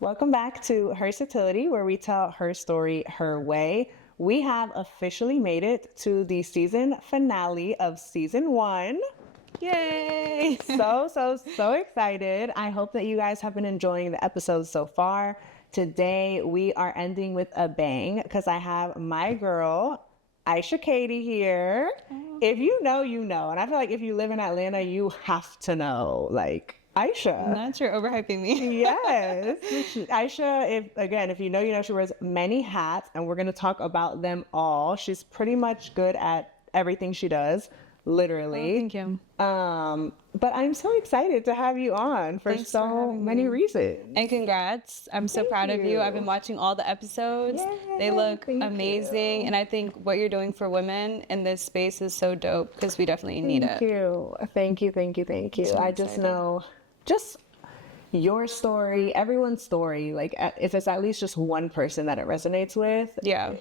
Welcome back to Hersatility, where we tell her story her way. We have officially made it to the season finale of season 1. Yay! So excited. I hope that you guys have been enjoying the episodes so far. Today, we are ending with a bang because I have my girl, Isha Kadi here. If you know, you know. And I feel like if you live in Atlanta, you have to know, like, Isha. Not sure, overhyping me. Yes. Isha, if you know, you know, she wears many hats, and we're going to talk about them all. She's pretty much good at everything she does, literally. Oh, thank you. But I'm so excited to have you on for Thanks so for many me. reasons. And congrats. I'm so proud of you. I've been watching all the episodes. They Yay, look thank amazing. you. And I think what you're doing for women in this space is so dope because we definitely need Thank it. you. So I just excited. know, just your story, everyone's story, like if it's at least just one person that it resonates with, Yeah.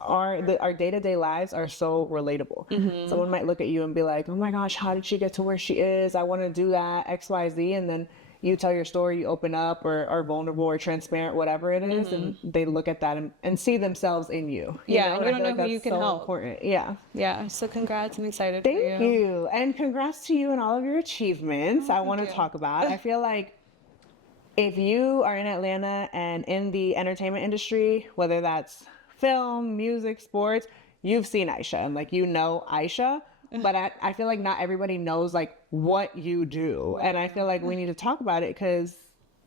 our day-to-day lives are so relatable. Someone might look at you and be like, oh my gosh, how did she get to where she is? I want to do that, XYZ. And then you tell your story, you open up or are vulnerable or transparent, whatever it is, and they look at that and see themselves in you. Yeah, and you I don't feel know like who that's you can so help. important. Yeah. Yeah. So congrats. I'm excited Thank for you. you. And congrats to you and all of your achievements. I want to you. talk about. I feel like if you are in Atlanta and in the entertainment industry, whether that's film, music, sports, you've seen Isha and like you know Isha. But I feel like not everybody knows like what you do. And I feel like we need to talk about it because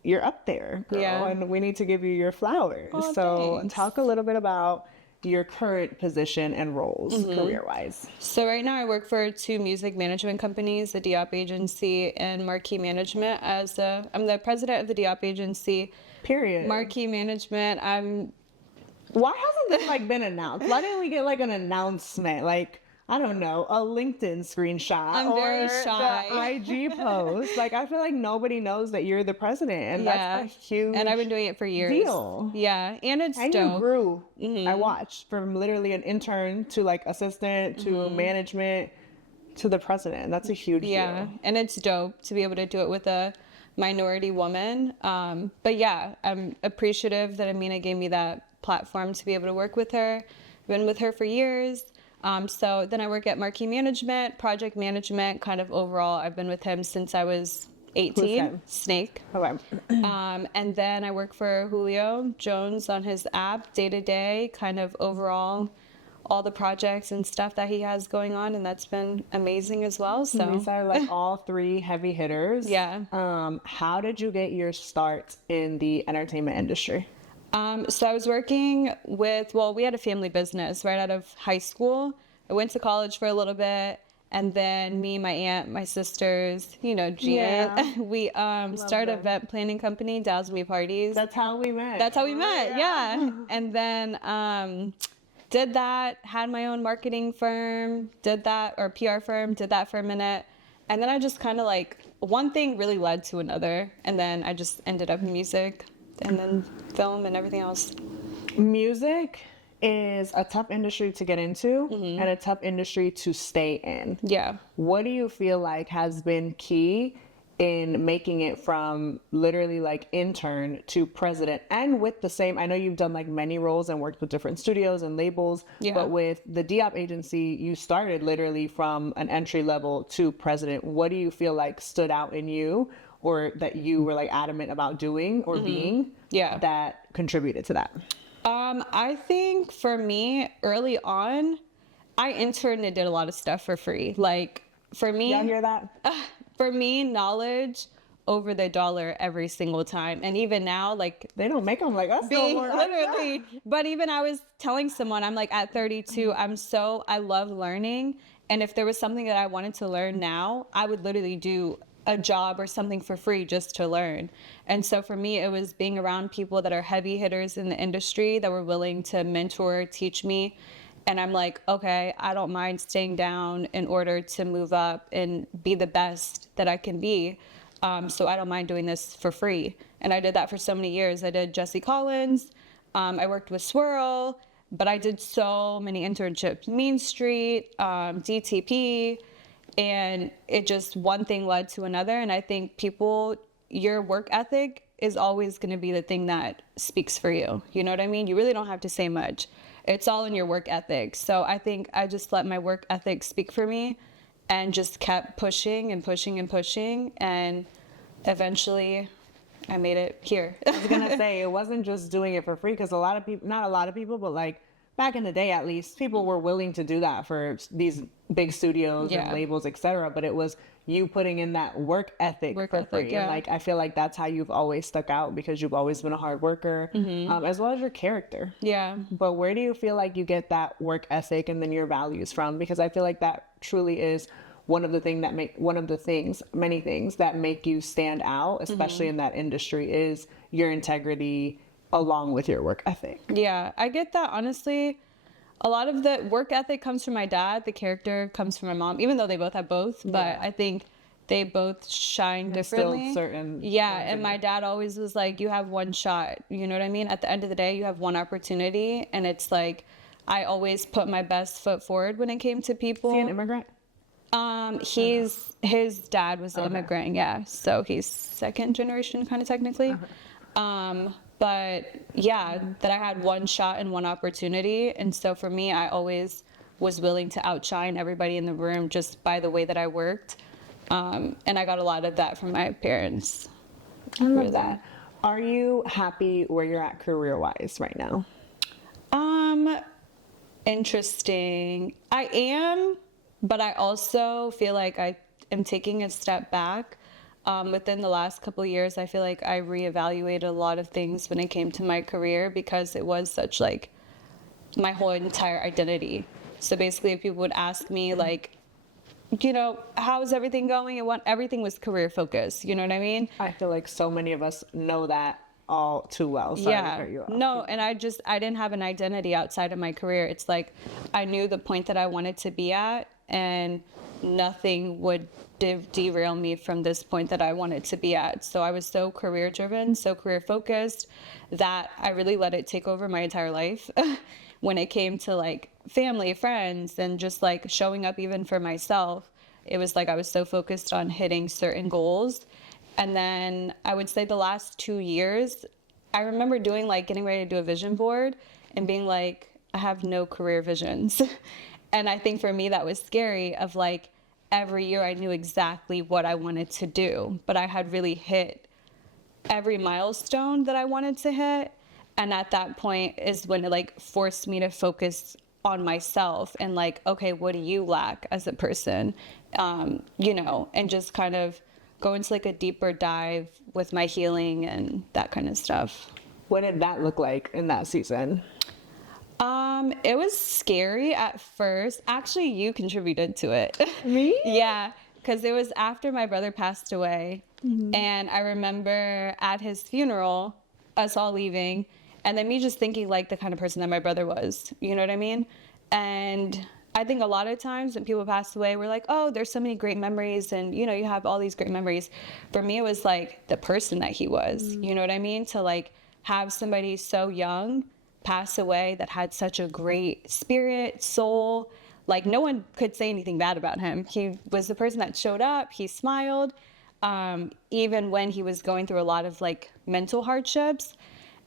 you're up there, girl, Yeah. and we need to give you your flowers. Oh, so thanks. talk a little bit about your current position and roles career-wise. So right now I work for 2 music management companies, the Diop Agency and Marquee Management. I'm the president of the Diop Agency. Period. Marquee Management. Why hasn't this like been announced? Why didn't we get like an announcement? Like, I don't know, a LinkedIn screenshot I'm very or shy. the IG post. Like, I feel like nobody knows that you're the president, and that's a huge And I've been doing it for years. deal. Yeah, and it's And you dope. grew. I watched from literally an intern to like assistant to management to the president. That's a huge Yeah, deal. and it's dope to be able to do it with a minority woman. But yeah, I'm appreciative that Amina gave me that platform to be able to work with her. I've been with her for years. So then I work at Marquee Management, project management, kind of overall. I've been with him since I was 18. him? Snake. Okay. And then I work for Julio Jones on his app day to day, kind of overall, all the projects and stuff that he has going on, and that's been amazing as well. So These are like all 3 heavy hitters. Yeah. How did you get your start in the entertainment industry? So I was working with, we had a family business right out of high school. I went to college for a little bit, and then me, my aunt, my sisters, Gian, Yeah. we started an event planning company, Dazzle Me Parties. That's how we met. That's how we met, yeah. And then did that, had my own marketing firm, did that, or PR firm, did that for a minute. And then I just kind of like, one thing really led to another. And then I just ended up in music and then film and everything else. Music is a tough industry to get into and a tough industry to stay in. Yeah. What do you feel like has been key in making it from literally like intern to president? And with the same, I know you've done like many roles and worked with different studios and labels, Yeah. but with the Diop agency, you started literally from an entry level to president. What do you feel like stood out in you or that you were like adamant about doing or being Yeah. that contributed to that? I think for me, early on, I interned and did a lot of stuff for free. Like, for me, Y'all hear that? for me, knowledge over the dollar every single time. And even now, like, They don't make them like us no being more. literally, but even I was telling someone, I'm like, at 32, I love learning. And if there was something that I wanted to learn now, I would literally do a job or something for free just to learn. And so for me, it was being around people that are heavy hitters in the industry that were willing to mentor, teach me. And I'm like, okay, I don't mind staying down in order to move up and be the best that I can be. So I don't mind doing this for free. And I did that for so many years. I did Jesse Collins. I worked with Swirl, but I did so many internships, Mean Street, DTP, and it just one thing led to another. And I think your work ethic is always going to be the thing that speaks for you. You know what I mean? You really don't have to say much. It's all in your work ethic. So I think I just let my work ethic speak for me and just kept pushing and pushing and pushing. And eventually I made it here. I was gonna say, it wasn't just doing it for free, because a lot of people, not a lot of people, but like back in the day at least, people were willing to do that for these big studios and labels, etc. But it was you putting in that work ethic for free. And like I feel like that's how you've always stuck out, because you've always been a hard worker, as well as your character. Yeah. But where do you feel like you get that work ethic and then your values from? Because I feel like that truly is many things that make you stand out, especially in that industry, is your integrity along with your work ethic. Yeah, I get that. Honestly, a lot of the work ethic comes from my dad. The character comes from my mom, even though they both have both. But I think they both shine differently. Still certain. Yeah, and my dad always was like, you have one shot. You know what I mean? At the end of the day, you have one opportunity. And it's like, I always put my best foot forward when it came to people. Is he an immigrant? His dad was an immigrant, yeah. So he's second generation, kind of technically. But yeah, that I had one shot and one opportunity. And so for me, I always was willing to outshine everybody in the room just by the way that I worked. And I got a lot of that from my parents. I love that. Are you happy where you're at career-wise right now? Interesting. I am, but I also feel like I am taking a step back. Within the last couple of years, I feel like I reevaluated a lot of things when it came to my career, because it was such like my whole entire identity. So basically, if people would ask me like, you know, how's everything going? Everything was career focused. You know what I mean? I feel like so many of us know that all too well. Sorry to cut you off. No, and I didn't have an identity outside of my career. It's like I knew the point that I wanted to be at, and nothing would derail me from this point that I wanted to be at. So I was so career driven, so career focused, that I really let it take over my entire life when it came to like family, friends, and just like showing up even for myself. It was like I was so focused on hitting certain goals. And then I would say the last 2 years, I remember getting ready to do a vision board and being like, I have no career visions. And I think for me that was scary, of like every year I knew exactly what I wanted to do, but I had really hit every milestone that I wanted to hit. And at that point is when it like forced me to focus on myself and like, okay, what do you lack as a person? You know, and just kind of go into like a deeper dive with my healing and that kind of stuff. What did that look like in that season? It was scary at first. Actually, you contributed to it. Me? Yeah, because it was after my brother passed away. And I remember at his funeral, us all leaving, and then me just thinking like the kind of person that my brother was. You know what I mean? And I think a lot of times when people pass away, we're like, oh, there's so many great memories, and you know, you have all these great memories. For me, it was like the person that he was. You know what I mean? To like have somebody so young pass away that had such a great spirit, soul. Like no one could say anything bad about him. He was the person that showed up. He smiled, even when he was going through a lot of like mental hardships.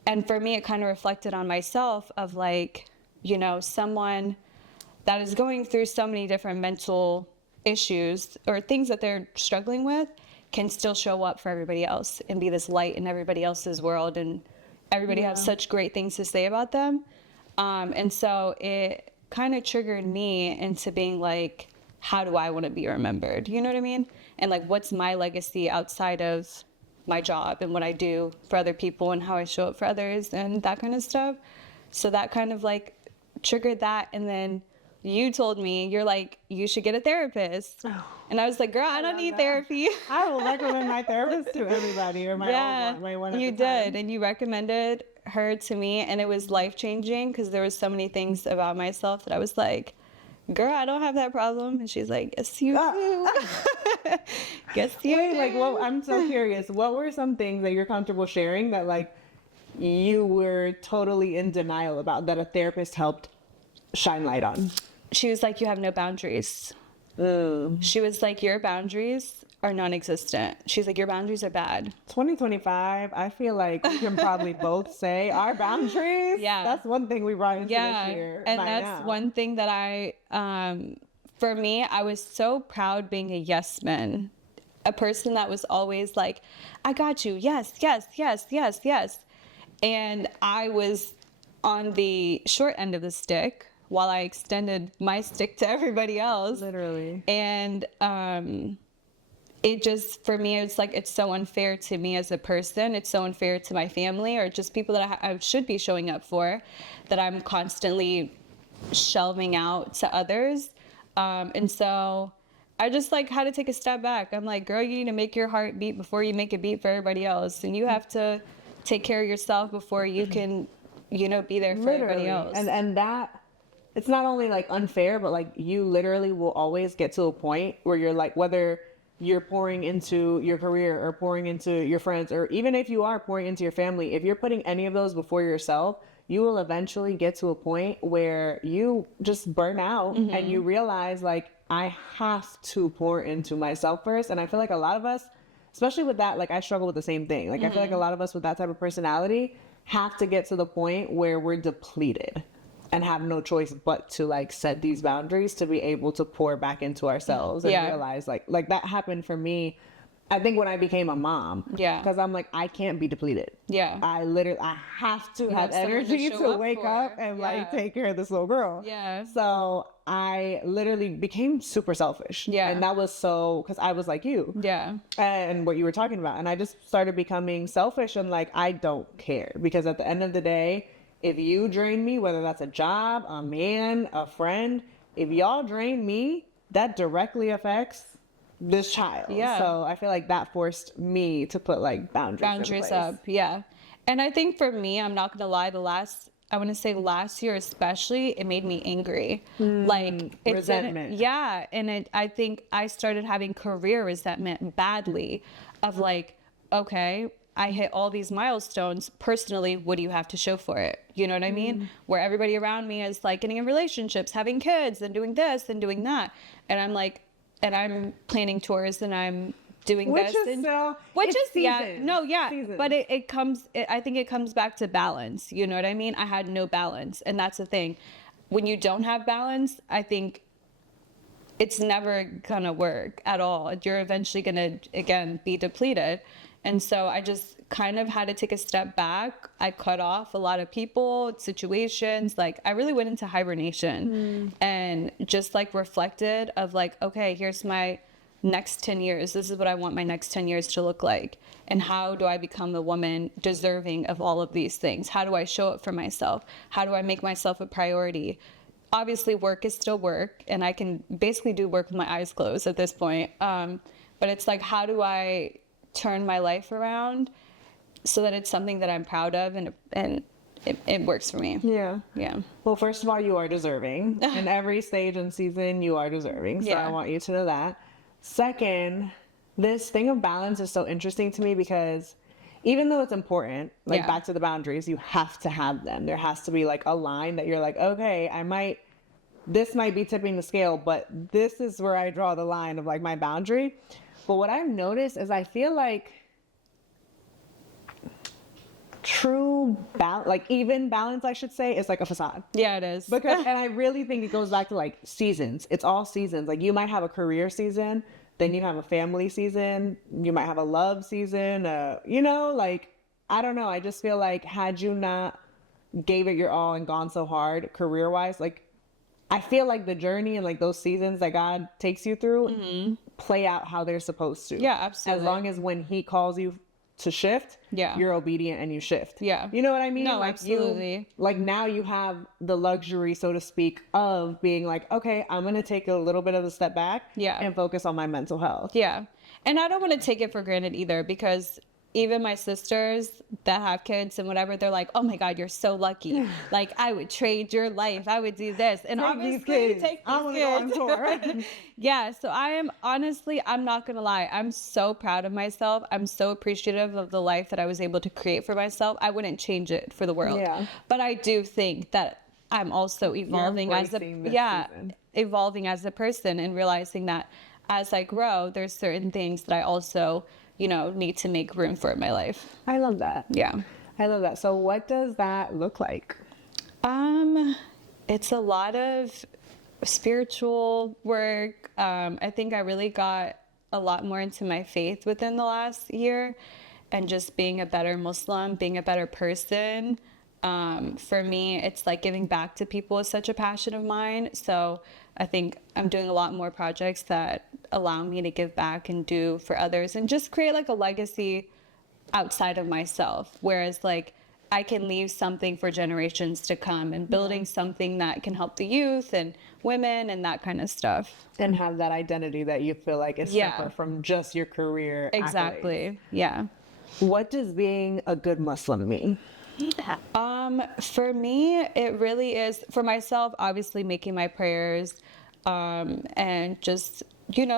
And for me, it kind of reflected on myself of like, you know, someone that is going through so many different mental issues or things that they're struggling with can still show up for everybody else and be this light in everybody else's world. And everybody has such great things to say about them. And so it kind of triggered me into being like, how do I want to be remembered? You know what I mean? And like, what's my legacy outside of my job and what I do for other people and how I show up for others and that kind of stuff. So that kind of like triggered that. And then you told me, you're like, you should get a therapist. Oh, and I was like, girl, I don't need therapy. I will recommend my therapist to everybody, or my own one. You did. And you recommended her to me, and it was life-changing because there was so many things about myself that I was like, girl, I don't have that problem. And she's like, yes, you do. Guess you do. Like, well, I'm so curious. What were some things that you're comfortable sharing that like you were totally in denial about that a therapist helped shine light on? She was like, you have no boundaries. She was like, your boundaries are non-existent. She's like, your boundaries are bad. 2025, I feel like we can probably both say our boundaries. Yeah. That's one thing we brought into this year. And by that's now. one thing that for me, I was so proud being a yes man, a person that was always like, I got you. Yes, yes, yes, yes, yes. And I was on the short end of the stick while I extended my stick to everybody else. Literally. And it just, for me, it's like, it's so unfair to me as a person. It's so unfair to my family or just people that I should be showing up for, that I'm constantly shelving out to others. And so I just like had to take a step back. I'm like, girl, you need to make your heart beat before you make it beat for everybody else. And you have to take care of yourself before you can, you know, be there for everybody else. And that, it's not only like unfair, but like you literally will always get to a point where you're like, whether you're pouring into your career or pouring into your friends, or even if you are pouring into your family, if you're putting any of those before yourself, you will eventually get to a point where you just burn out and you realize like, I have to pour into myself first. And I feel like a lot of us, especially with that, like I struggle with the same thing. Like I feel like a lot of us with that type of personality have to get to the point where we're depleted and have no choice but to like set these boundaries to be able to pour back into ourselves and realize like that happened for me. I think when I became a mom, because I'm like, I can't be depleted. I have to have energy to wake up and like take care of this little girl. So I literally became super selfish. And that was so, because I was like you. And what you were talking about. And I just started becoming selfish and like, I don't care. Because at the end of the day, if you drain me, whether that's a job, a man, a friend, if y'all drain me, that directly affects this child. So I feel like that forced me to put like boundaries up. And I think for me, I'm not gonna lie, I want to say last year especially, it made me angry. Like resentment. And I think I started having career resentment badly of like, okay, I hit all these milestones personally. What do you have to show for it? You know what I mean? Where everybody around me is like getting in relationships, having kids and doing this and doing that. And I'm like, and I'm planning tours and I'm doing this. Seasons. But I think it comes back to balance. You know what I mean? I had no balance. And that's the thing. When you don't have balance, I think it's never gonna work at all. You're eventually gonna, again, be depleted. And so I just kind of had to take a step back. I cut off a lot of people, situations. Like I really went into hibernation and just like reflected of like, okay, here's my next 10 years. This is what I want my next 10 years to look like. And how do I become the woman deserving of all of these things? How do I show up for myself? How do I make myself a priority? Obviously work is still work and I can basically do work with my eyes closed at this point. But it's like, how do I turn my life around so that it's something that I'm proud of and it works for me. Well, first of all, you are deserving. In every stage and season, you are deserving. So I want you to know that. Second, this thing of balance is so interesting to me because even though it's important, like back to the boundaries, you have to have them. There has to be like a line that you're like, okay, this might be tipping the scale, but this is where I draw the line of like my boundary. But what I've noticed is I feel like true balance, like even balance, I should say, is like a facade. It is. Because, and I really think it goes back to like seasons. It's all seasons. Like you might have a career season, then you have a family season, you might have a love season, you know, like, I don't know. I just feel like had you not gave it your all and gone so hard career wise, like I feel like the journey and like those seasons that God takes you through play out how they're supposed to. Absolutely. As long as when he calls you to shift, you're obedient and you shift. You know what I mean? No, like absolutely. Like now you have the luxury, so to speak, of being like, okay, I'm going to take a little bit of a step back and focus on my mental health. And I don't want to take it for granted either because even my sisters that have kids and whatever, they're like, oh my God, you're so lucky. Like I would trade your life. I would do this. And obviously take these kids. So I am honestly, I'm not going to lie. I'm so proud of myself. I'm so appreciative of the life that I was able to create for myself. I wouldn't change it for the world. But I do think that I'm also evolving evolving as a person and realizing that as I grow, there's certain things that I also, need to make room for in my life. I love that. Yeah. I love that. So what does that look like? It's a lot of spiritual work. I think I really got a lot more into my faith within the last year, and just being a better Muslim, being a better person. For me, it's like giving back to people is such a passion of mine. So I think I'm doing a lot more projects that allow me to give back and do for others and just create like a legacy outside of myself. Whereas like I can leave something for generations to come, and building something that can help the youth and women and that kind of stuff. And have that identity that you feel like is separate from just your career. Exactly. accolades. Yeah. What does being a good Muslim mean? For me, it really is, for myself, obviously making my prayers, and just,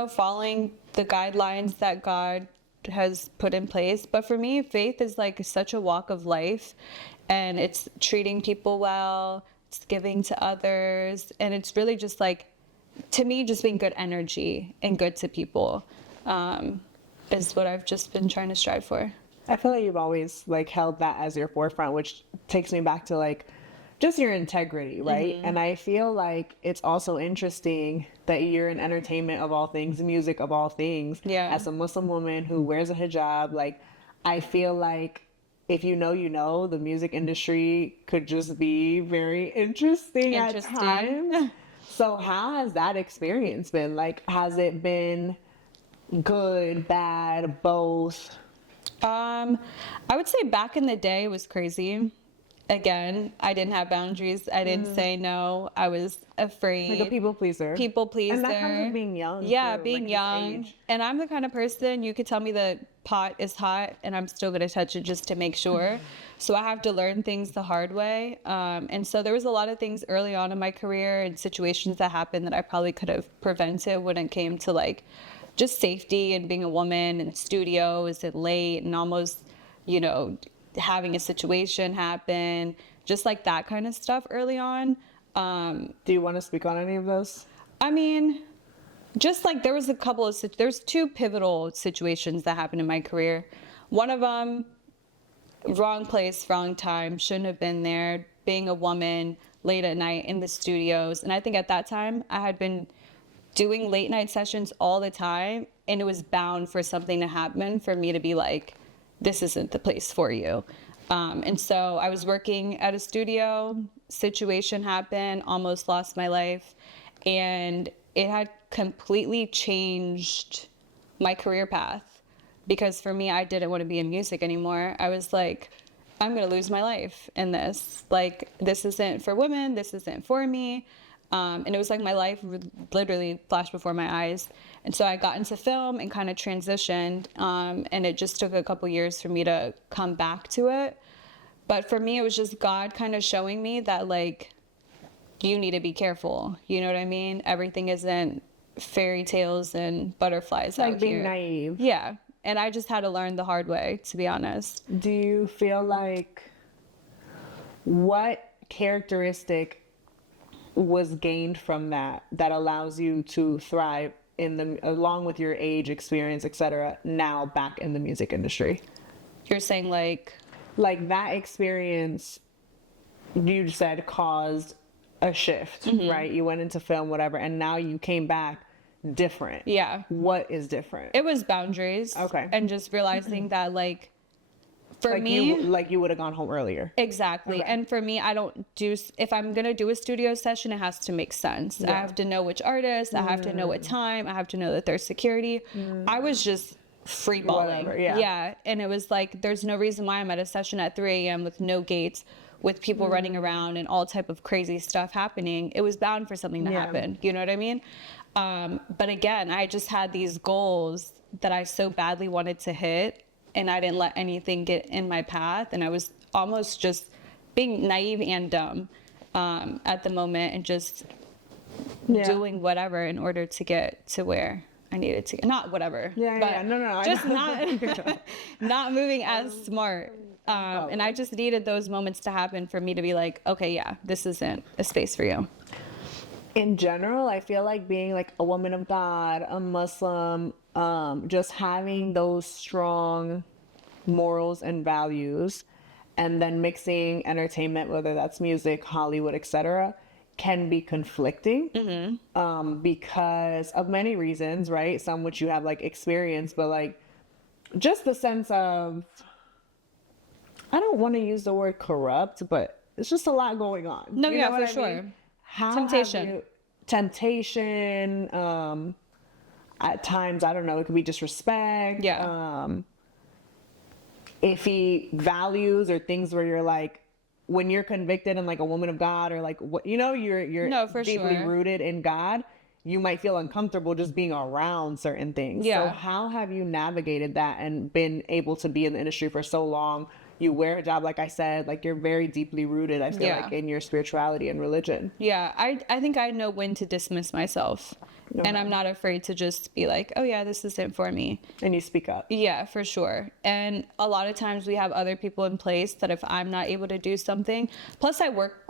following the guidelines that God has put in place. But for me, faith is like such a walk of life, and it's treating people well, it's giving to others, and it's really just like, to me, just being good energy and good to people, is what I've just been trying to strive for. I feel like you've always like held that as your forefront, which takes me back to like just your integrity, right? And I feel like it's also interesting that you're in entertainment of all things, music of all things. Yeah. As a Muslim woman who wears a hijab, like I feel like if you know, the music industry could just be very interesting. At times. So how has that experience been? Like, has it been good, bad, both? I would say back in the day it was crazy. Again, I didn't have boundaries. I didn't say no. I was afraid. Like a people pleaser. People pleaser. And that comes with being young. Yeah, too, being like, young. And I'm the kind of person, you could tell me the pot is hot and I'm still going to touch it just to make sure. So I have to learn things the hard way. And so there was a lot of things early on in my career and situations that happened that I probably could have prevented when it came to like just safety and being a woman in the studio. Is it late? And almost, having a situation happen, just like that kind of stuff early on. Do you want to speak on any of those? I mean, just like there's two pivotal situations that happened in my career. One of them, wrong place, wrong time, shouldn't have been there, being a woman late at night in the studios. And I think at that time I had been doing late night sessions all the time, and it was bound for something to happen for me to be like, this isn't the place for you. And so I was working at a studio, situation happened, almost lost my life, and it had completely changed my career path. Because for me, I didn't want to be in music anymore. I was like, I'm going to lose my life in this. Like, this isn't for women, this isn't for me. And it was like my life literally flashed before my eyes. And so I got into film and kind of transitioned. And it just took a couple years for me to come back to it. But for me, it was just God kind of showing me that, like, you need to be careful. You know what I mean? Everything isn't fairy tales and butterflies out here. Like being naive. Yeah. And I just had to learn the hard way, to be honest. Do you feel like what characteristic was gained from that allows you to thrive along with your age, experience, etc., now back in the music industry? You're saying like that experience you said caused a shift, right? You went into film, whatever, and now you came back different. Yeah. What is different? It was boundaries. Okay. And just realizing that, like, for like me, you would have gone home earlier. Exactly. Okay. And for me, if I'm going to do a studio session, it has to make sense. Yeah. I have to know which artist, I have to know what time, I have to know that there's security. I was just free balling. Yeah. And it was like, there's no reason why I'm at a session at 3 a.m. with no gates, with people running around and all type of crazy stuff happening. It was bound for something to happen. You know what I mean? But again, I just had these goals that I so badly wanted to hit, and I didn't let anything get in my path. And I was almost just being naive and dumb at the moment, and just doing whatever in order to get to where I needed to get. Not whatever. No. Just not moving as smart. And I just needed those moments to happen for me to be like, okay, yeah, this isn't a space for you. in general, I feel like being like a woman of God, a Muslim, just having those strong morals and values, and then mixing entertainment, whether that's music, Hollywood, etc., can be conflicting because of many reasons, right? Some which you have like experience, but like just the sense of, I don't want to use the word corrupt, but it's just a lot going on. No, You yeah, know what for I mean? sure. How Temptation. have you, temptation, at times, I don't know, it could be disrespect. Yeah. Iffy values or things where you're like, when you're convicted and like a woman of God or like what, you know, you're No, for deeply sure. rooted in God, you might feel uncomfortable just being around certain things. So Yeah. how have you navigated that and been able to be in the industry for so long? You wear a job, like I said, like you're very deeply rooted, I feel Yeah. like, in your spirituality and religion. Yeah, I think I know when to dismiss myself. And I'm not afraid to just be like, oh yeah, this isn't for me. And you speak up. Yeah, for sure. And a lot of times we have other people in place that if I'm not able to do something, plus I work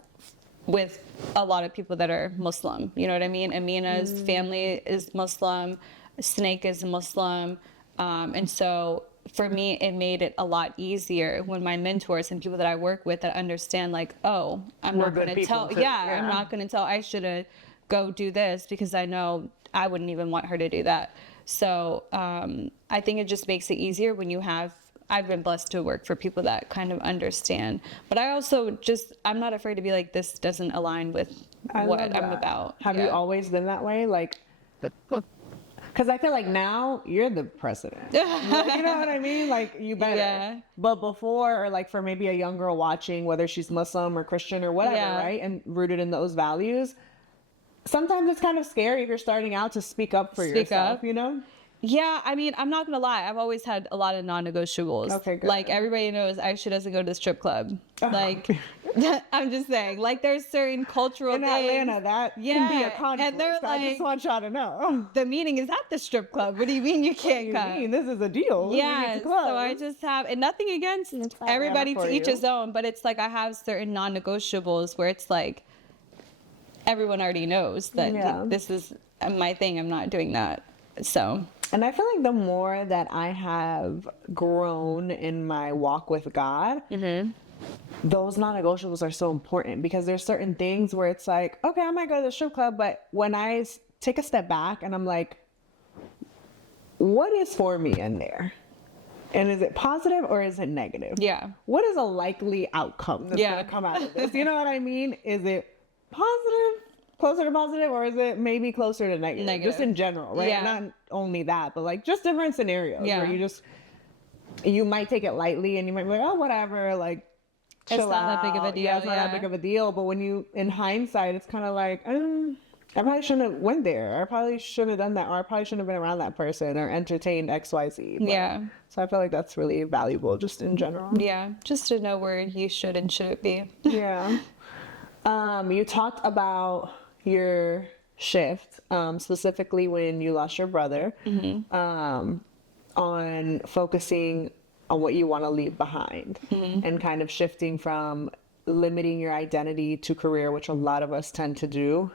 with a lot of people that are Muslim. You know what I mean? Amina's family is Muslim, Snake is Muslim. And so for me, it made it a lot easier when my mentors and people that I work with that understand like, oh, I'm We're not going good to people tell, too. yeah, Yeah. I'm not going to tell Aisha to go do this because I know I wouldn't even want her to do that. So I think it just makes it easier when you have, I've been blessed to work for people that kind of understand. But I also just, I'm not afraid to be like, this doesn't align with I what love I'm that. about. Have you always been that way? Like, because I feel like now you're the president. Like, you know what I mean? Like, you better. Yeah. But before, or like for maybe a young girl watching, whether she's Muslim or Christian or whatever, Yeah. right? And rooted in those values, sometimes it's kind of scary if you're starting out to speak up for Speak yourself, up. you know? Yeah, I mean, I'm not gonna lie. I've always had a lot of non-negotiables. Okay, good. Like everybody knows, Aisha doesn't go to the strip club. Like, I'm just saying. Like, there's certain cultural In things. Atlanta, that can be Yeah, a conflict. and they're I just like- want y'all to know. The meeting is at the strip club. What do you mean you can't You come? mean, this is a deal. We need Yeah, to so close. I just have, and nothing against everybody for to each you. his own, but it's like I have certain non-negotiables where it's like everyone already knows that Yeah. this is my thing. I'm not doing that. So And I feel like the more that I have grown in my walk with God, those non-negotiables are so important because there's certain things where it's like, okay, I might go to the strip club, but when I take a step back and I'm like, what is for me in there? And is it positive or is it negative? yeah, What is a likely outcome that's Yeah. going to come out of this? You know what I mean? Is it positive, closer to positive, or is it maybe closer to negative? Negative. Just in general, right? Yeah. Not only that, but like just different scenarios Yeah. where you might take it lightly and you might be like, oh, whatever, like, chill not that big of a out. deal, Yeah, it's not that yeah. big of a deal. But when you, in hindsight, it's kind of like, I probably shouldn't have went there. Or I probably shouldn't have done that. Or I probably shouldn't have been around that person or entertained XYZ. But- yeah, So I feel like that's really valuable just in general. yeah. Just to know where you should and shouldn't be. Yeah. You talked about your shift, specifically when you lost your brother, on focusing on what you want to leave behind and kind of shifting from limiting your identity to career, which a lot of us tend to do,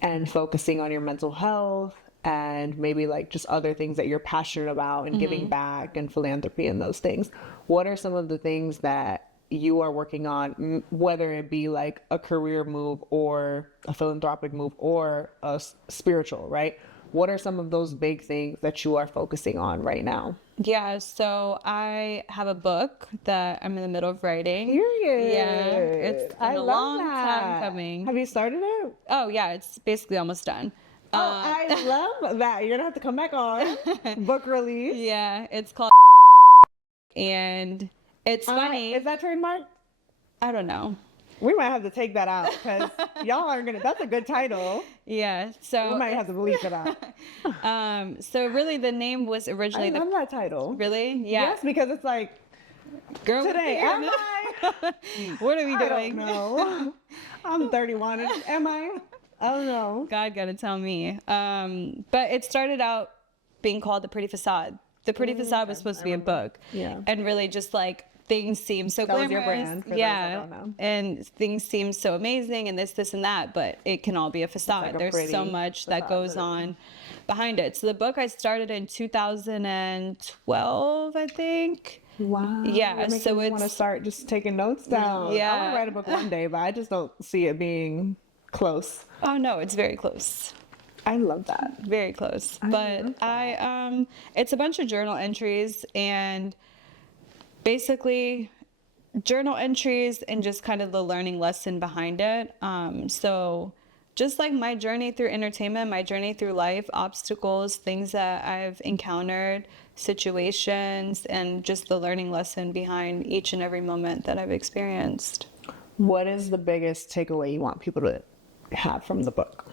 and focusing on your mental health and maybe like just other things that you're passionate about and giving back and philanthropy and those things. What are some of the things that you are working on, whether it be like a career move or a philanthropic move or a spiritual, right? What are some of those big things that you are focusing on right now? Yeah, so I have a book that I'm in the middle of writing. Period. Yeah, it's been I a love long that. time coming. Have you started it? Oh yeah, it's basically almost done. Oh, I love that. You're gonna have to come back on book release. Yeah, it's called and it's funny. Is that trademark? I don't know. We might have to take that out because y'all are gonna. That's a good title. Yeah, We so might have to bleep it out. so really the name was I originally love that title. really yeah. Yes, because it's like Girl, today. Am I? what are we I doing? don't know. I'm 31. Am I? I don't know. God gotta tell me. But it started out being called The Pretty Facade. The Pretty Facade was supposed to be a book. Yeah. And really just like things seem so That was glamorous. your brand, for those that Yeah. don't know. And things seem so amazing and this, and that, but it can all be a facade. like a There's so pretty much that facade, goes literally. on behind it. So the book I started in 2012, I think. Wow. Yeah, That makes so me want to it's- start just taking notes down. I Yeah. want to write a book one day, but I just don't see it being close. Oh no, it's very close. I love that. Very close. love But it's a bunch of journal entries, and basically journal entries and just kind of the learning lesson behind it. So just like my journey through entertainment, my journey through life, obstacles, things that I've encountered, situations, and just the learning lesson behind each and every moment that I've experienced. What is the biggest takeaway you want people to have from the book?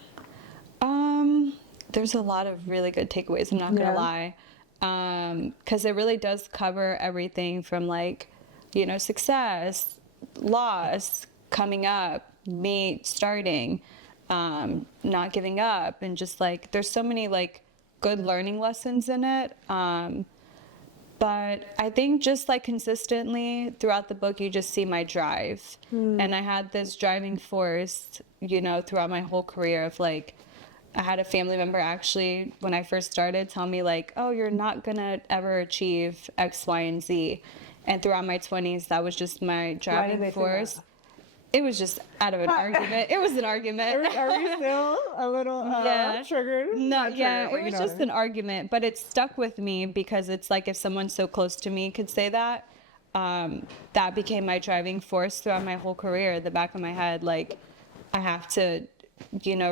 There's a lot of really good takeaways, I'm not gonna lie. Because it really does cover everything from like, success, loss, coming up, me starting, not giving up, and just like there's so many like good learning lessons in it. But I think just like consistently throughout the book, you just see my drive. And I had this driving force, throughout my whole career of like, I had a family member actually, when I first started, tell me like, oh, you're not gonna ever achieve X, Y, and Z. And throughout my 20s, that was just my driving they say force. that? It was just out of an argument. It was an argument. Are we still a little triggered? No, Not yeah, triggered, but it you was know just what I mean. an argument, but it stuck with me because it's like if someone so close to me could say that, that became my driving force throughout my whole career. At the back of my head, like I have to,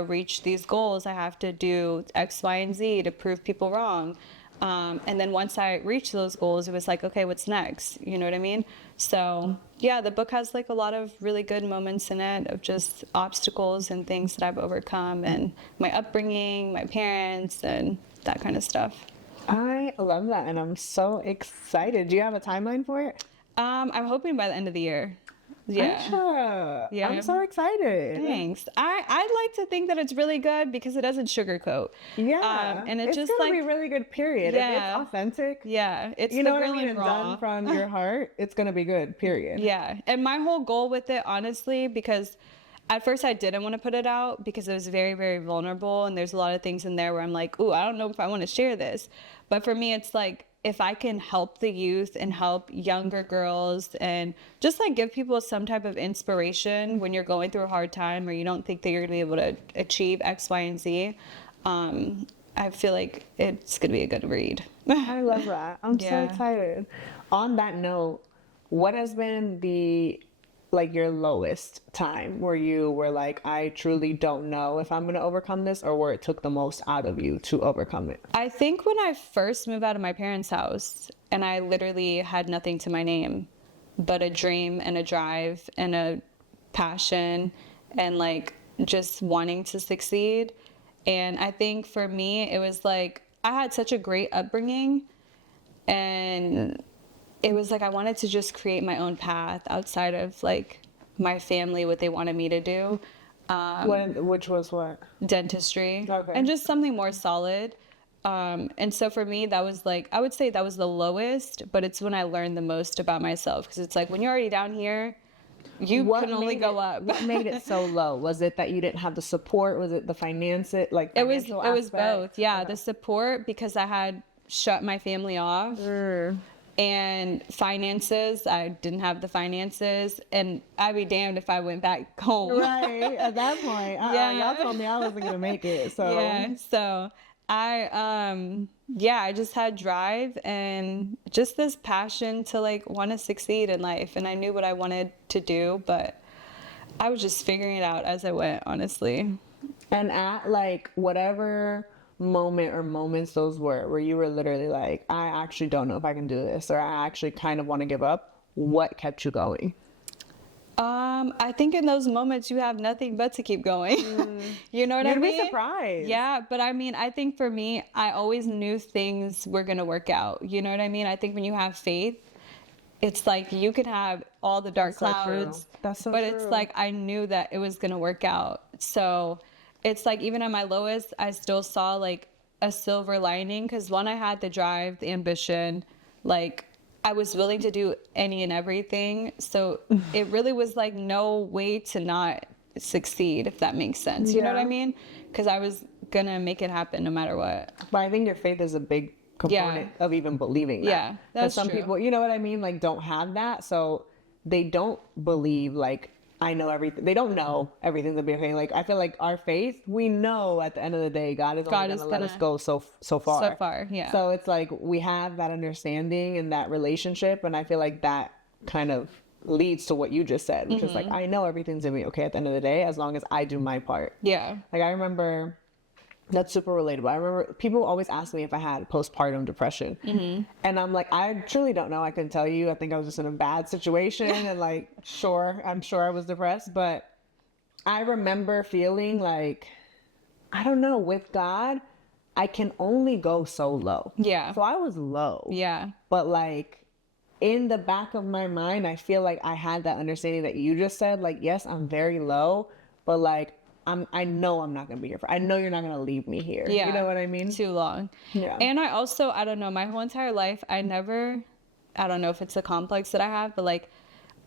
reach these goals. I have to do X, Y, and Z to prove people wrong. And then once I reached those goals, it was like, okay, what's next? You know what I mean? So yeah, the book has like a lot of really good moments in it of just obstacles and things that I've overcome and my upbringing, my parents, and that kind of stuff. I love that, and I'm so excited. Do you have a timeline for it? I'm hoping by the end of the year. Yeah. Aisha, Yeah. I'm so excited. Thanks. I'd like to think that it's really good because it doesn't sugarcoat. Yeah, and it's just gonna like be really good. Period. Yeah. If it's authentic, yeah, it's you know the what I really mean, and raw. done from your heart, it's gonna be good. Period. Yeah, and my whole goal with it, honestly, because at first I didn't want to put it out because it was very, very vulnerable, and there's a lot of things in there where I'm like, ooh, I don't know if I want to share this. But for me, it's like, if I can help the youth and help younger girls and just like give people some type of inspiration when you're going through a hard time or you don't think that you're gonna be able to achieve X, Y, and Z, I feel like it's gonna be a good read. I love that. I'm so Yeah. excited. On that note, what has been your lowest time where you were like, I truly don't know if I'm going to overcome this, or where it took the most out of you to overcome it? I think when I first moved out of my parents' house and I literally had nothing to my name but a dream and a drive and a passion and like just wanting to succeed. And I think for me, it was like I had such a great upbringing, and it was like I wanted to just create my own path outside of like my family, what they wanted me to do. Which was what? Dentistry. Okay. And just something more solid. And so for me, that was like, I would say that was the lowest, but it's when I learned the most about myself. Because it's like when you're already down here, you can only go up. What made it so low? Was it that you didn't have the support? Was it the finances? Like It was financial both. Yeah, Okay. the support because I had shut my family off. And finances, I didn't have the finances, and I'd be damned if I went back home. Right at that point, Yeah. y'all told me I wasn't gonna make it. So Yeah, so I just had drive and just this passion to like want to succeed in life, and I knew what I wanted to do, but I was just figuring it out as I went, honestly. And at like whatever moment or moments those were, where you were literally like, I actually don't know if I can do this, or I actually kind of want to give up, what kept you going? I think in those moments you have nothing but to keep going. You know what I You'd mean? be surprised. Yeah, but I mean, I think for me, I always knew things were gonna work out. You know what I mean? I think when you have faith, it's like you could have all the dark so true. clouds, That's so but it's true. like I knew that it was gonna work out. So it's like even at my lowest, I still saw like a silver lining because one, I had the drive, the ambition, like I was willing to do any and everything. So it really was like no way to not succeed, if that makes sense. You know what I mean? Because I was going to make it happen no matter what. But I think your faith is a big component of even believing that. Yeah, that's some true. people, you know what I mean? Like, don't have that. So they don't believe, like, I know everything. They don't know everything's gonna be okay. Like, I feel like our faith, we know at the end of the day, God is only gonna let us go so far. So far, yeah. So it's like we have that understanding and that relationship, and I feel like that kind of leads to what you just said, which is like, I know everything's gonna be okay at the end of the day as long as I do my part. Yeah. Like, I remember, that's super relatable. I remember people always ask me if I had postpartum depression. And I'm like, I truly don't know. I couldn't tell you. I think I was just in a bad situation. And like, I'm sure I was depressed. But I remember feeling like, I don't know, with God, I can only go so low. Yeah. So I was low. Yeah. But like, in the back of my mind, I feel like I had that understanding that you just said, like, yes, I'm very low, but like, I know I'm not going to be here I know you're not going to leave me here. Yeah. You know what I mean? Too long. Yeah. And I also, I don't know, my whole entire life, I don't know if it's a complex that I have, but like,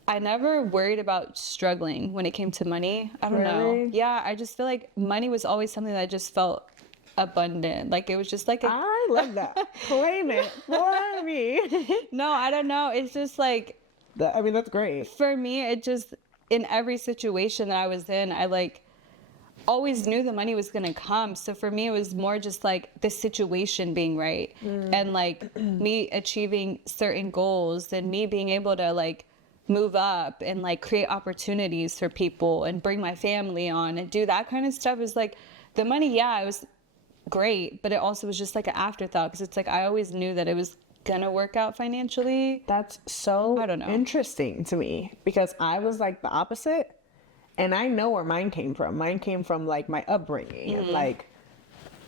I never worried about struggling when it came to money. I don't know. Yeah. I just feel like money was always something that I just felt abundant. Like, it was just like, I love that. Claim it for me. No, I don't know. It's just like, I mean, that's great. for me, it just, in every situation that I was in, I like, always knew the money was going to come. So for me, it was more just like the situation being right and like me achieving certain goals and me being able to like move up and like create opportunities for people and bring my family on and do that kind of stuff. Is like the money. Yeah, it was great, but it also was just like an afterthought, because it's like I always knew that it was going to work out financially. That's so I don't know. interesting to me, because I was like the opposite. And I know where mine came from. Mine came from like my upbringing and like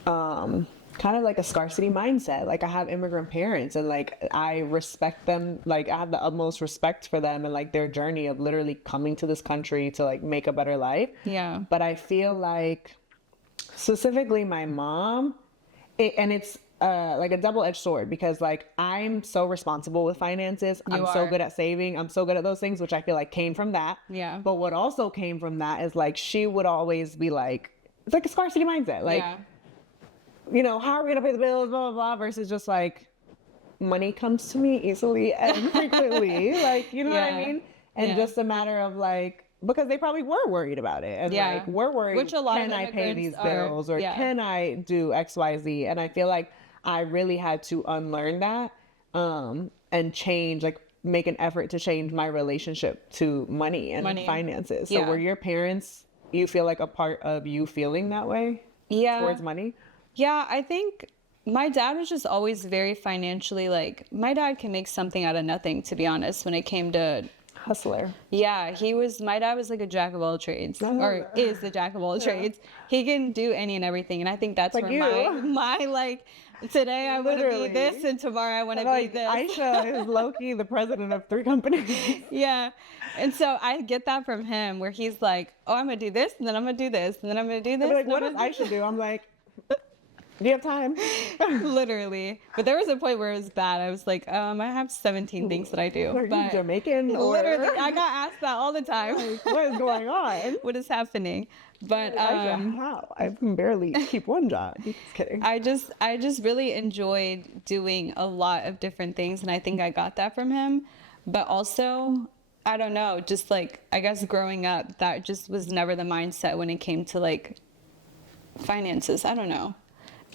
kind of like a scarcity mindset. Like, I have immigrant parents and like I respect them. Like, I have the utmost respect for them and like their journey of literally coming to this country to like make a better life. Yeah. But I feel like specifically my mom, it's like a double-edged sword, because like I'm so responsible with finances. I'm so good at saving. I'm so good at those things, which I feel like came from that. Yeah. But what also came from that is like she would always be like, it's like a scarcity mindset. Like, you know, how are we gonna pay the bills, blah, blah, blah, versus just like money comes to me easily and frequently. Like, you know what I mean? And just a matter of like, because they probably were worried about it. And like, we're worried, which a lot can of I pay these bills, or yeah. can I do X, Y, Z? And I feel like I really had to unlearn that and change, like make an effort to change my relationship to money and finances. So were your parents, you feel like, a part of you feeling that way towards money? Yeah, I think my dad was just always very financially, like, my dad can make something out of nothing, to be honest, when it came to hustler. Yeah, my dad was like a jack of all trades, or is the jack of all trades. He can do any and everything. And I think that's like where my like, today I want to be this and tomorrow I want to be this. Aisha is low-key the president of 3 companies. Yeah. And so I get that from him, where he's like, oh, I'm going to do this, and then I'm going to do this, and then I'm going to do this. Like, what does Aisha do? I'm like, do you have time? Literally. But there was a point where it was bad. I was like, I have 17 things that I do. Are you Jamaican? Or... Literally, I got asked that all the time. Like, what is going on? What is happening? But how? I can barely keep one job. Just kidding. I just really enjoyed doing a lot of different things, and I think I got that from him. But also, I don't know, just like, I guess growing up, that just was never the mindset when it came to like finances. I don't know.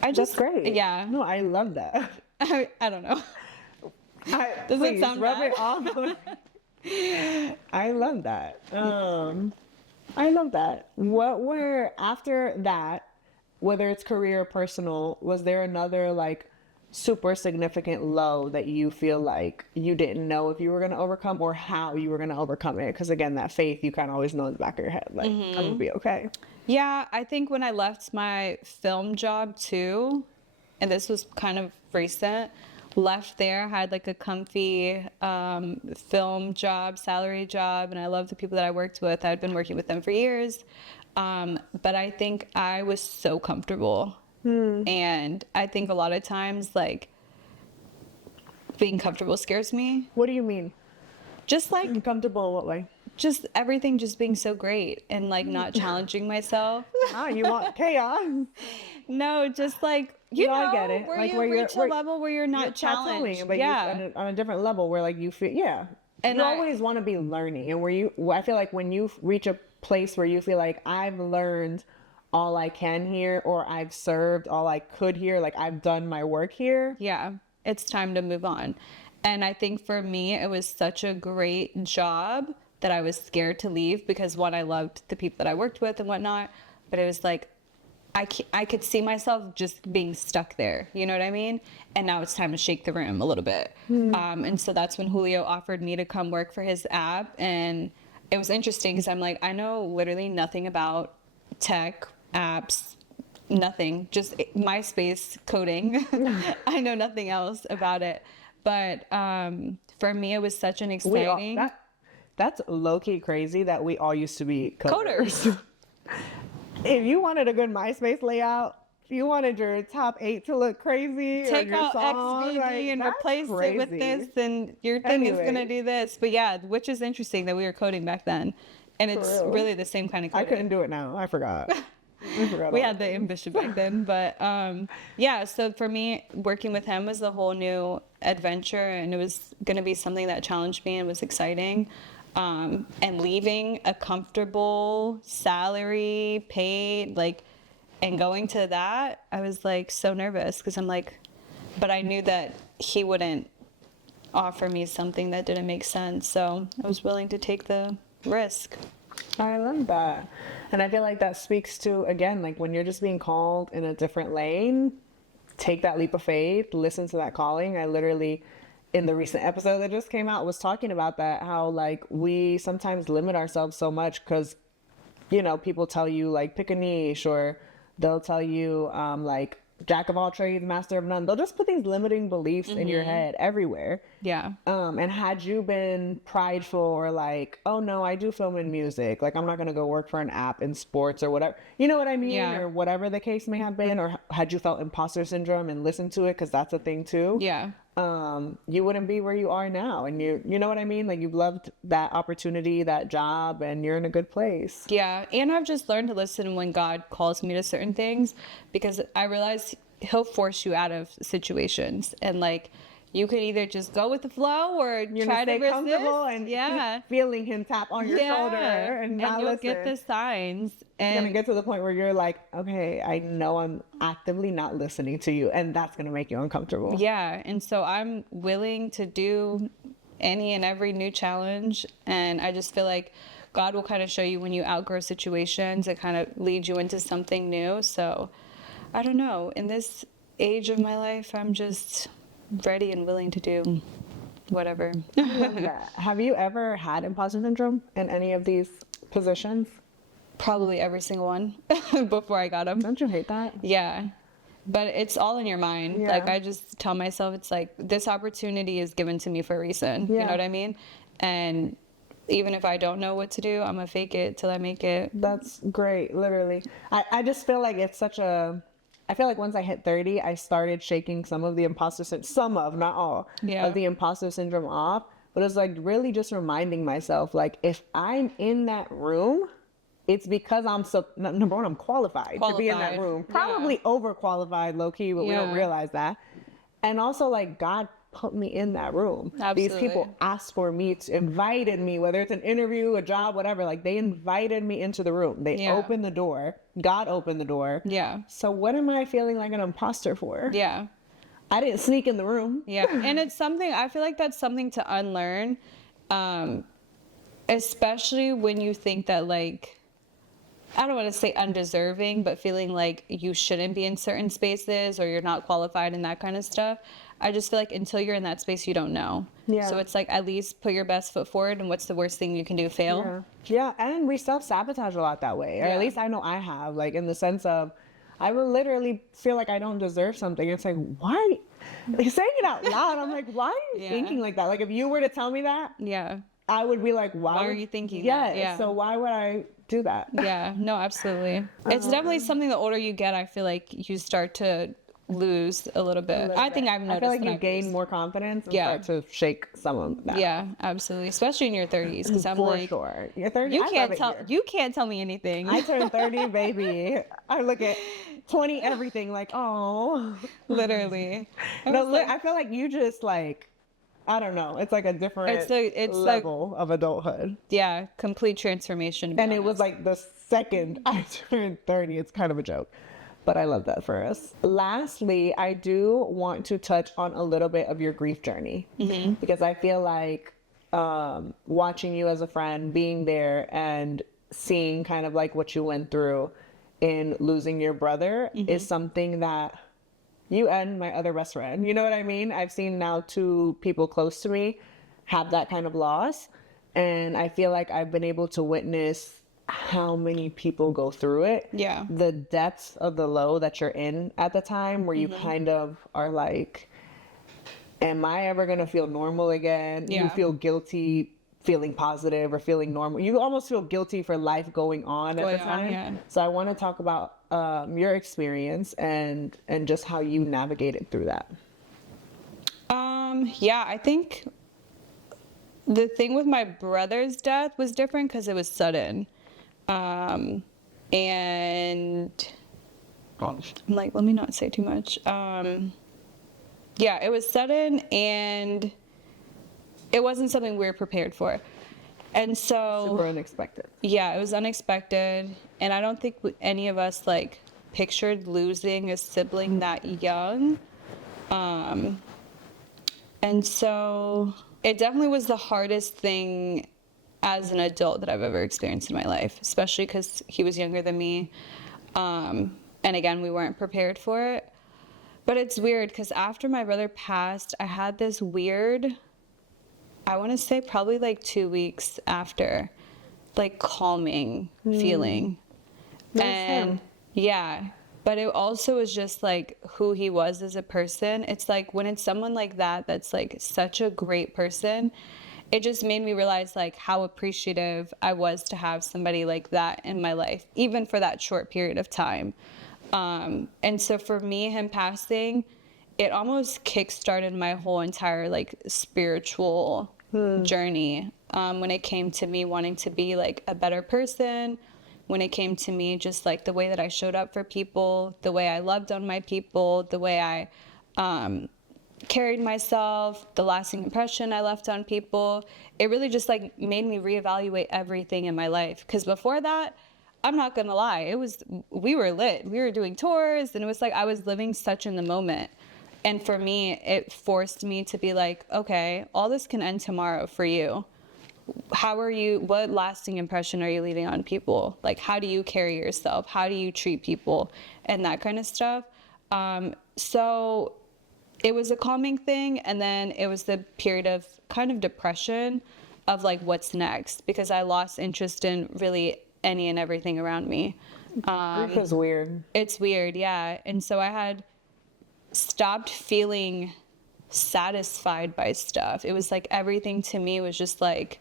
That's great. Yeah. No, I love that. I don't know. Does it sound rub bad? It off. I love that. I love that. What were, after that, whether it's career or personal, was there another like super significant low that you feel like you didn't know if you were going to overcome, or how you were going to overcome it? Because again, that faith, you kind of always know in the back of your head, like, I'm going to be okay. Yeah, I think when I left my film job too, and this was kind of recent, left there, had like a comfy film job, salary job, and I loved the people that I worked with. I'd been working with them for years, but I think I was so comfortable. And I think a lot of times, like, being comfortable scares me. What do you mean? Just like, Uncomfortable in what way? just everything just being so great and like not challenging myself. Ah, you want chaos? No, just like, you No, know, I get it. where Like, you where you're- reach a where- level where you're not challenged. But Yeah. on a different level where like you feel, yeah. And you I- always want to be learning, and I feel like when you reach a place where you feel like I've learned all I can here, or I've served all I could here, like I've done my work here. Yeah, it's time to move on. And I think for me, it was such a great job that I was scared to leave because one, I loved the people that I worked with and whatnot, but it was like, I could see myself just being stuck there. You know what I mean? And now it's time to shake the room a little bit. And so that's when Julio offered me to come work for his app. And it was interesting because I'm like, I know literally nothing about tech, apps, nothing, just MySpace coding. I know nothing else about it. But for me, it was such an exciting... That's low-key crazy that we all used to be Coders. If you wanted a good MySpace layout, if you wanted your top 8 to look crazy, Take or your out song, XVD like, and that's replace it with crazy. this, and your thing is Anyway. gonna do this. But yeah, which is interesting that we were coding back then, and it's real. really the same kind of I coding. couldn't do it now. I forgot. We had the ambition back then, but yeah. So for me, working with him was a whole new adventure, and it was gonna be something that challenged me and was exciting. And leaving a comfortable salary, paid, like, and going to that, I was like so nervous because I'm like, but I knew that he wouldn't offer me something that didn't make sense. So I was willing to take the risk. I love that. And I feel like that speaks to, again, like when you're just being called in a different lane, take that leap of faith, listen to that calling. I literally, in the recent episode that just came out, was talking about that, how like we sometimes limit ourselves so much because, you know, people tell you like pick a niche, or they'll tell you like jack of all trades, master of none. They'll just put these limiting beliefs in your head everywhere. Yeah. And had you been prideful or like, oh no, I do film and music, like I'm not gonna go work for an app in sports or whatever, you know what I mean? Yeah. Or whatever the case may have been, or had you felt imposter syndrome and listened to it, because that's a thing too. Yeah. You wouldn't be where you are now, and you know what I mean? Like you've loved that opportunity, that job, and you're in a good place. Yeah, and I've just learned to listen when God calls me to certain things, because I realize he'll force you out of situations, and like you could either just go with the flow or You're try gonna to stay comfortable resist. and Yeah. keep feeling him tap on your shoulder and not you'll listen. get the signs. It's gonna And get to the point where you're like, okay, I know I'm actively not listening to you, and that's gonna make you uncomfortable. yeah, and so I'm willing to do any and every new challenge, and I just feel like God will kind of show you when you outgrow situations. It kind of leads you into something new. So I don't know. In this age of my life, I'm just ready and willing to do whatever. Yeah. Have you ever had imposter syndrome in any of these positions? Probably every single one before I got them. Don't you hate that? Yeah. But it's all in your mind. Yeah. Like I just tell myself, it's like this opportunity is given to me for a reason. You Yeah. know what I mean? And even if I don't know what to do, I'm gonna fake it till I make it. That's great, literally. I just feel like it's such a... I feel like once I hit 30, I started shaking some of the imposter syndrome, not all, Yeah. of the imposter syndrome off. But it's like really just reminding myself, like, if I'm in that room, it's because I'm so, number one, I'm qualified to be in that Qualified. room. Yeah. Probably overqualified, low key, but we don't Yeah. realize that. And also, like, God put me in that room. These Absolutely. people asked for me, invited me, whether it's an interview, a job, whatever. Like, they invited me into the room. They Yeah. opened the door. God opened the door. Yeah. So what am I feeling like an imposter for? Yeah. I didn't sneak in the room. Yeah. And it's something, I feel like that's something to unlearn. Especially when you think that, like, I don't want to say undeserving, but feeling like you shouldn't be in certain spaces or you're not qualified and that kind of stuff. I just feel like until you're in that space, you don't know. Yeah. So it's like, at least put your best foot forward, and what's the worst thing you can do? Fail? Yeah, and we self-sabotage a lot that way. Or Yeah. at least I know I have, like, in the sense of I will literally feel like I don't deserve something. It's like, why? Like, saying it out loud, I'm like, why are you Yeah. thinking like that? Like, if you were to tell me that, Yeah. I would be like, why are would- you thinking Yeah, that? Yeah. so why would I do that? Yeah, no, absolutely. It's definitely something the older you get, I feel like you start to lose a little bit. I think I've noticed. I feel like when you gain more confidence and Yeah. start to shake some of that. Yeah, absolutely. Especially in your 30s, because I'm For like, sure. You're 30. you I love can't it tell here. you can't tell me anything. I turned 30, baby. I look at 20 everything like, oh. Literally. I No, was like, I feel like you just like, I don't know. It's like a different it's level of adulthood. yeah, complete transformation. To be And it was honest. like the second I turned 30. It's kind of a joke. But I love that for us. Lastly, I do want to touch on a little bit of your grief journey. Because I feel like watching you as a friend, being there and seeing kind of like what you went through in losing your brother is something that you and my other best friend, you know what I mean? I've seen now 2 people close to me have that kind of loss. And I feel like I've been able to witness how many people go through it. Yeah. The depths of the low that you're in at the time where you kind of are like, am I ever going to feel normal again? Yeah. You feel guilty feeling positive or feeling normal. You almost feel guilty for life going on at the time. Yeah. So I want to talk about your experience and just how you navigated through that. Yeah, I think the thing with my brother's death was different because it was sudden. And I'm like, let me not say too much. Yeah, it was sudden and it wasn't something we were prepared for. And so Super unexpected. yeah, it was unexpected. And I don't think any of us like pictured losing a sibling that young. And so it definitely was the hardest thing as an adult that I've ever experienced in my life, especially because he was younger than me. And again, we weren't prepared for it. But it's weird because after my brother passed, I had this weird, I want to say probably like 2 weeks after, like calming feeling. That's And him. yeah, but it also was just like who he was as a person. It's like when it's someone like that, that's like such a great person, it just made me realize like how appreciative I was to have somebody like that in my life, even for that short period of time. And so for me, him passing, it almost kickstarted my whole entire like spiritual journey. When it came to me wanting to be like a better person, when it came to me just like the way that I showed up for people, the way I loved on my people, the way I carried myself, the lasting impression I left on people, it really just like made me reevaluate everything in my life. Because before that, I'm not gonna lie, we were lit. We were doing tours and it was like I was living such in the moment. And for me, it forced me to be like, okay, all this can end tomorrow for you. What lasting impression are you leaving on people? Like, how do you carry yourself? How do you treat people? And that kind of stuff. So it was a calming thing. And then it was the period of kind of depression of like, what's next? Because I lost interest in really any and everything around me. Grief is weird. It's weird, yeah. And so I had stopped feeling satisfied by stuff. It was like everything to me was just like,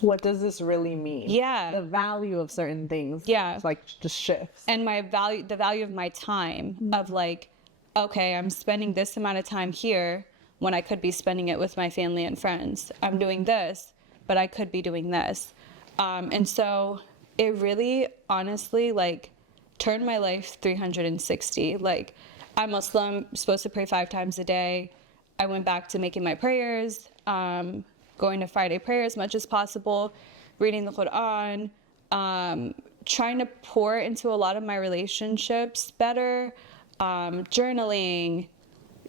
What does this really mean? Yeah. The value of certain things. Yeah. It's like just shifts. and the value of my time of like, okay, I'm spending this amount of time here when I could be spending it with my family and friends. I'm doing this, but I could be doing this. And so it really honestly like turned my life 360. Like, I'm Muslim, supposed to pray 5 times a day. I went back to making my prayers, going to Friday prayer as much as possible, reading the Quran, trying to pour into a lot of my relationships better, journaling,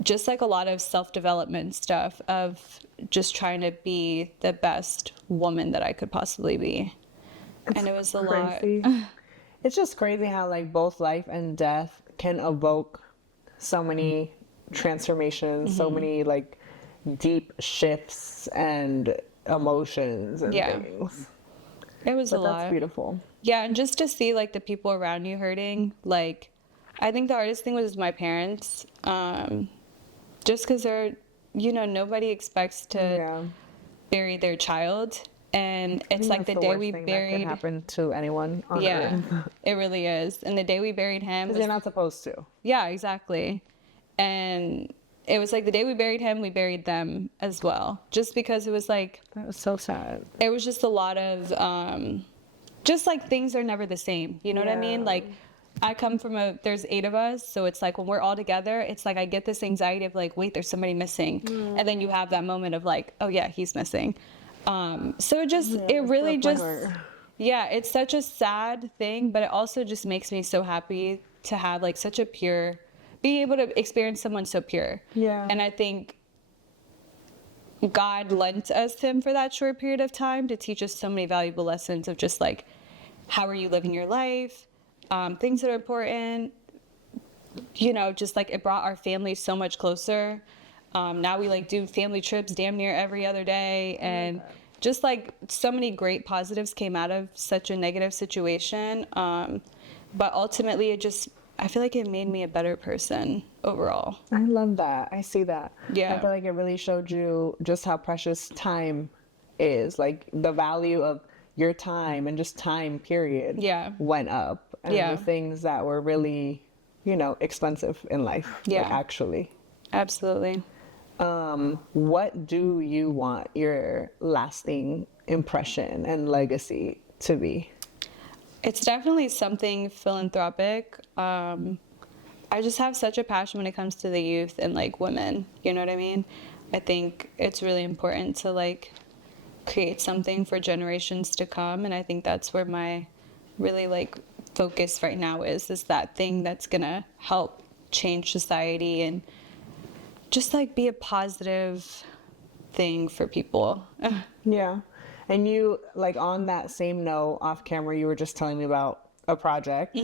just like a lot of self-development stuff of just trying to be the best woman that I could possibly be. And it was a lot. It's just crazy how like both life and death can evoke so many transformations, so many like deep shifts and emotions and Yeah. things. It was a But lot. that's beautiful. Yeah, and just to see like the people around you hurting, like I think the hardest thing was my parents. Just because they're, nobody expects to Yeah. bury their child. And it's like the That's day worst we thing that buried. can happen to anyone on Yeah, earth. it really is. And the day we buried him, Because you're not supposed to. yeah, exactly. And it was like the day we buried him, we buried them as well. Just because it was like, That was so sad. it was just a lot of, just like things are never the same. You know what I mean? Yeah. Like, I come from there's 8 of us. So it's like when we're all together, it's like I get this anxiety of like, wait, there's somebody missing. And then you have that moment of like, oh yeah, he's missing. So it really just, yeah, it's such a sad thing, but it also just makes me so happy to have like such a pure, being able to experience someone so pure. Yeah. And I think God lent us him for that short period of time to teach us so many valuable lessons of just like, how are you living your life? Things that are important, you know, just like it brought our family so much closer. Now we like do family trips damn near every other day. And just like so many great positives came out of such a negative situation. But ultimately I feel like it made me a better person overall. I love that. I see that. Yeah. I feel like it really showed you just how precious time is, like the value of your time and just time period went up. And the things that were really, you know, expensive in life. Yeah. Like, actually. Absolutely. What do you want your lasting impression and legacy to be? It's definitely something philanthropic. I just have such a passion when it comes to the youth and like women, you know what I mean? I think it's really important to like create something for generations to come. And I think that's where my really like focus right now is that thing that's gonna help change society and just like be a positive thing for people. Yeah. And you, like, on that same note, off camera, you were just telling me about a project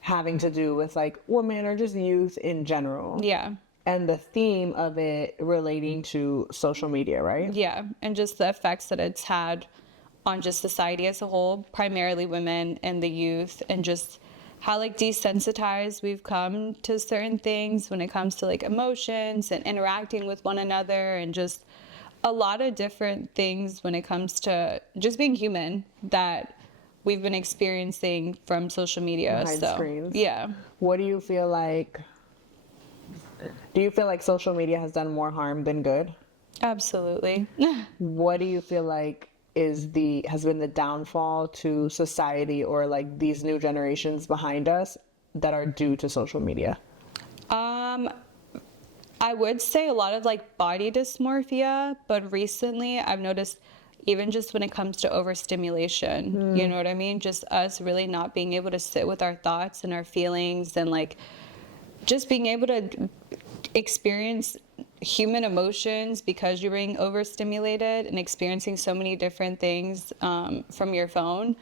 having to do with like women or just youth in general. Yeah. And the theme of it relating to social media, right? Yeah. And just the effects that it's had on just society as a whole, primarily women and the youth, and just how like desensitized we've come to certain things when it comes to like emotions and interacting with one another, and just a lot of different things when it comes to just being human that we've been experiencing from social media. Behind screens. Yeah. What do you feel like? Do you feel like social media has done more harm than good? Absolutely. What do you feel like has been the downfall to society or like these new generations behind us that are due to social media? I would say a lot of like body dysmorphia, but recently I've noticed even just when it comes to overstimulation, you know what I mean? Just us really not being able to sit with our thoughts and our feelings, and like just being able to experience human emotions because you're being overstimulated and experiencing so many different things from your phone.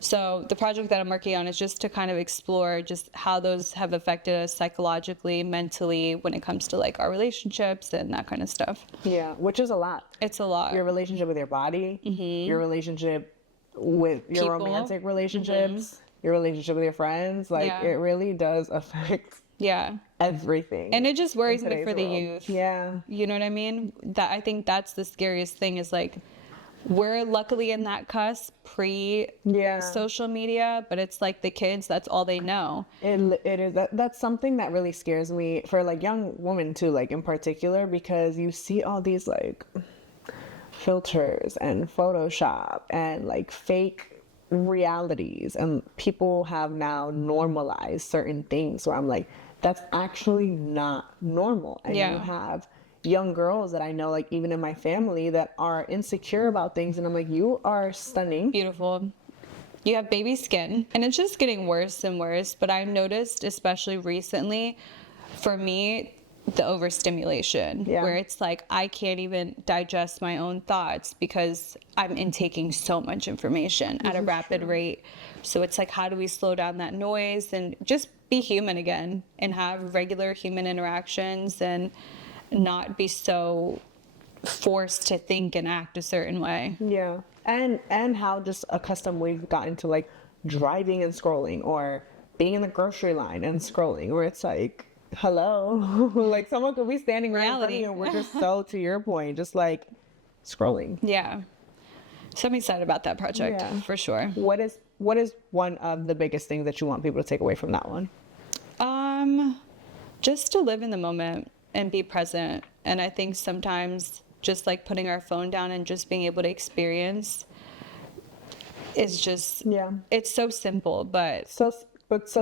So the project that I'm working on is just to kind of explore just how those have affected us psychologically, mentally, when it comes to like our relationships and that kind of stuff. Yeah, which is a lot. It's a lot. Your relationship with your body, your relationship with your People. romantic relationships, your relationship with your friends. Like, it really does affect everything. And it just worries me for the world. youth. Yeah. You know what I mean? I think that's the scariest thing is like, we're luckily in that cusp pre-social media, but it's like the kids, that's all they know. It is. That's something that really scares me for like young women too, like in particular, because you see all these like filters and Photoshop and like fake realities, and people have now normalized certain things where I'm like, that's actually not normal. And you have young girls that I know, like even in my family, that are insecure about things, and I'm like, you are stunning, beautiful, you have baby skin, and it's just getting worse and worse. But I noticed, especially recently, for me, the overstimulation, where it's like I can't even digest my own thoughts because I'm intaking so much information at a rapid rate. So it's like, how do we slow down that noise and just be human again and have regular human interactions and not be so forced to think and act a certain way. Yeah. And how just accustomed we've gotten to like driving and scrolling, or being in the grocery line and scrolling, where it's like, hello, like someone could be standing right in front of you and we're just so, to your point, just like scrolling. Yeah. So I'm excited about that project for sure. What is one of the biggest things that you want people to take away from that one? just to live in the moment and be present. And I think sometimes just like putting our phone down and just being able to experience is just, it's so simple, but so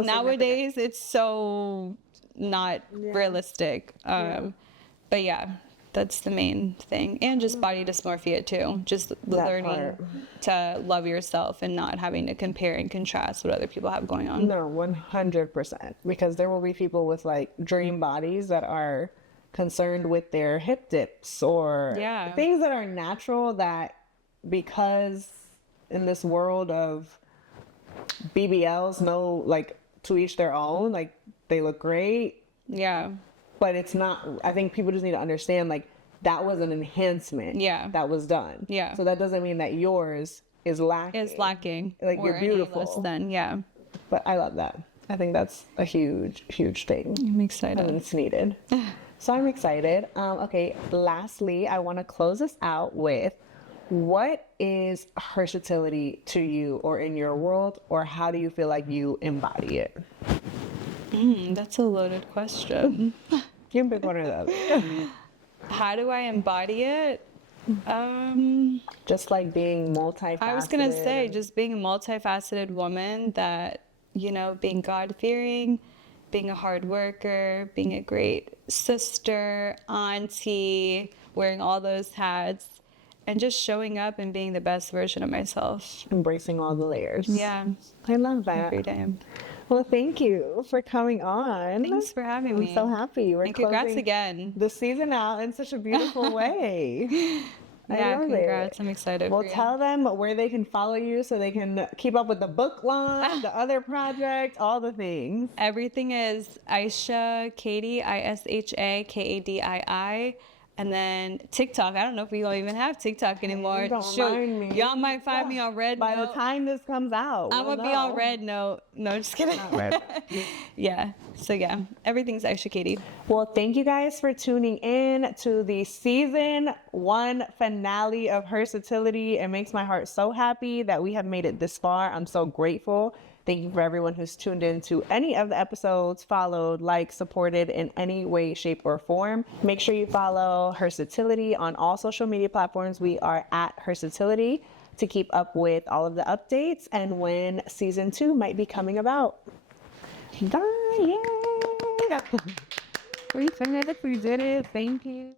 nowadays it's so not realistic. But yeah, that's the main thing. And just body dysmorphia too. Just learning to love yourself and not having to compare and contrast what other people have going on. No, 100%. Because there will be people with like dream bodies that are concerned with their hip dips or things that are natural, that because in this world of BBLs, no, like to each their own, like they look great. Yeah. But it's not, I think people just need to understand, like, that was an enhancement that was done. Yeah. So that doesn't mean that yours is lacking. Is lacking. Like, or you're beautiful. Less than, But I love that. I think that's a huge, huge thing. I'm excited. And it's needed. So I'm excited. Okay, lastly, I want to close this out with, what is Hersatility to you or in your world, or how do you feel like you embody it? That's a loaded question. You can pick one or the other. How do I embody it? Just like being multifaceted. I was going to say, just being a multifaceted woman that, you know, being God-fearing, being a hard worker, being a great sister, auntie, wearing all those hats, and just showing up and being the best version of myself. Embracing all the layers. Yeah. I love that. Every day. Well, thank you for coming on. Thanks for having me. I'm so happy. We're and congrats closing again. the season out in such a beautiful way. Yeah, congrats. I'm excited. Well, tell them where they can follow you so they can keep up with the book launch, the other project, all the things. Everything is Isha Kadi, Isha Kadii. And then TikTok. I don't know if we don't even have TikTok anymore. Don't mind me. Y'all might find me on Red By Note. the time this comes out, I'm going to be on Red Note. No, just kidding. Yeah. So, yeah. Everything's Isha Kadi. Well, thank you guys for tuning in to the season 1 finale of Hersatility. It makes my heart so happy that we have made it this far. I'm so grateful. Thank you for everyone who's tuned in to any of the episodes, followed, liked, supported in any way, shape, or form. Make sure you follow Hersatility on all social media platforms. We are at Hersatility to keep up with all of the updates and when season 2 might be coming about. Bye! Yay! We finished it. We did it. Thank you.